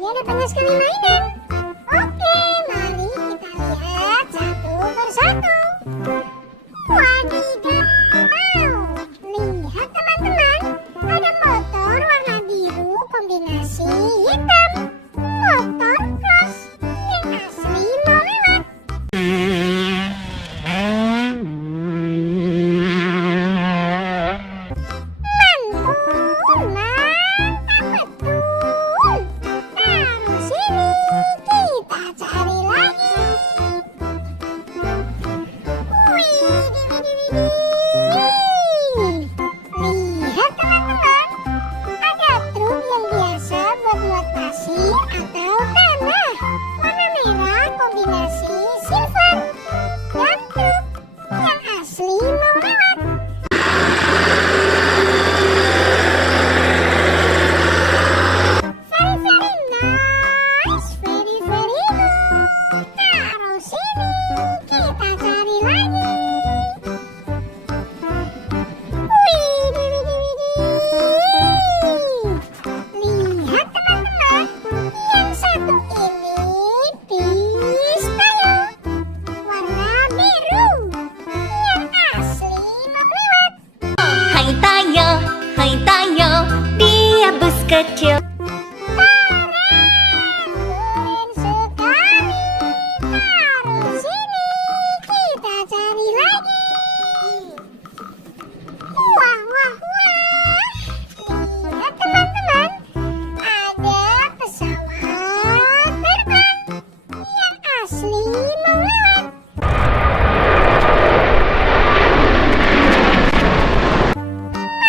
sini ada banyak sekali mainan. Oke, mari kita lihat satu persatu. Wadidaw, lihat teman-teman, ada motor warna biru kombinasi hitam. Motor cross yang asli mau lewat. Lihat teman-teman, ada truk yang biasa buat muat pasir atau tanah, warna merah kombinasi silver, dan truk yang asli mau lewat. Very nice, very good. Taruh sini, kita cari lagi. Lihat teman-teman, yang satu ini pistayel warna biru yang asli mau lewat. Hai tayo, dia bus kecil. Keren sekali. Taruh sini, kita cari lagi. Wah. Lihat teman-teman, ada pesawat terbang yang asli mau lewat.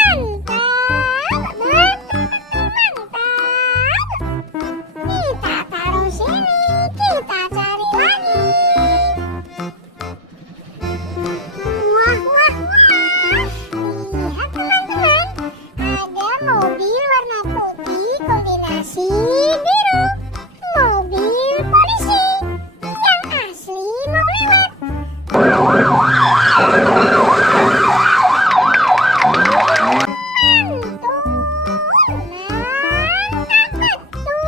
Mantap, betul-betul mantap. Kita taruh sini, kita cari lagi. Wah. Lihat teman-teman, ada mobil warna putih kombinasi biru. Mobil polisi yang asli mau lewat. Mantap betul.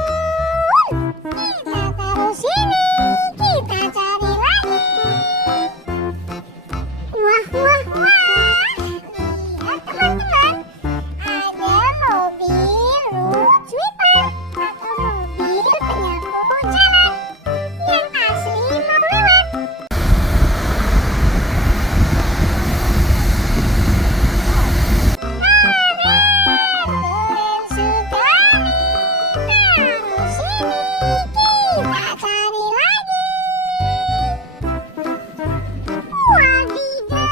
Kita taruh sini, kita cari lagi. Wah. Lihat teman-teman, ada mobil road sweeper atau mobil penyapu jalan yang asli mau lewat. Keren sekali. Taruh sini, kita cari lagi. Wadidaw.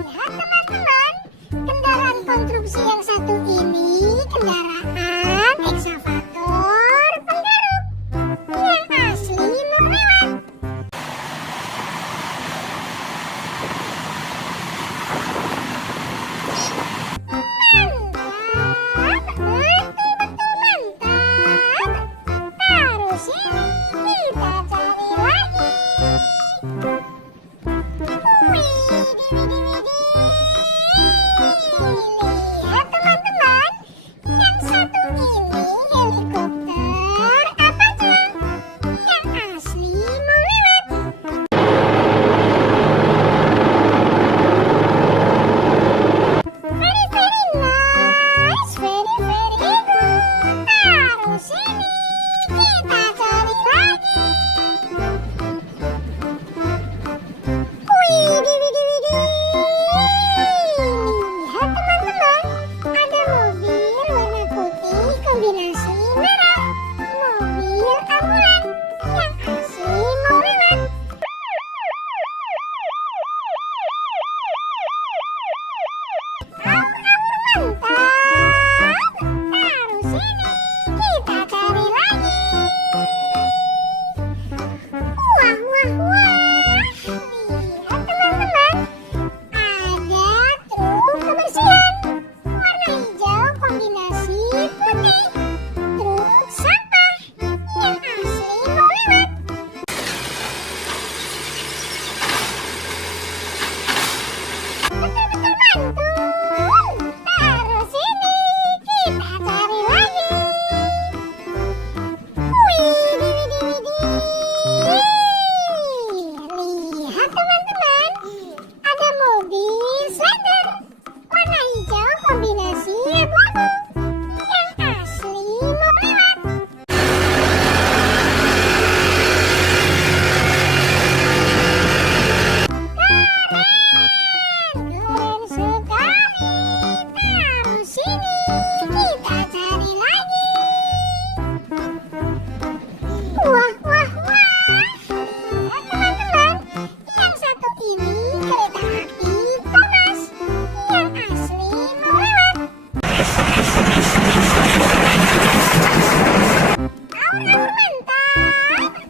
Lihat teman-teman, kendaraan konstruksi yang satu ini kendaraan eksavator penggaruk yang asli mau lewat. Mantap, betul-betul mantap. Taruh sini, kita cari lagi. Lihat teman-teman, yang satu ini helikopter Apache yang asli mau lewat. Very nice, very good. Taruh sini, kita cari lagi. Lihat teman-teman, ada mobil warna putih kombinasi merah. Mobil ambulan yang asli mau lewat. Mantap. Taruh sini, kita cari lagi. Wah. Lihat teman-teman, ada truk kebersihan warna hijau kombinasi putih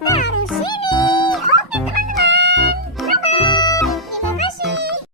Taruh sini.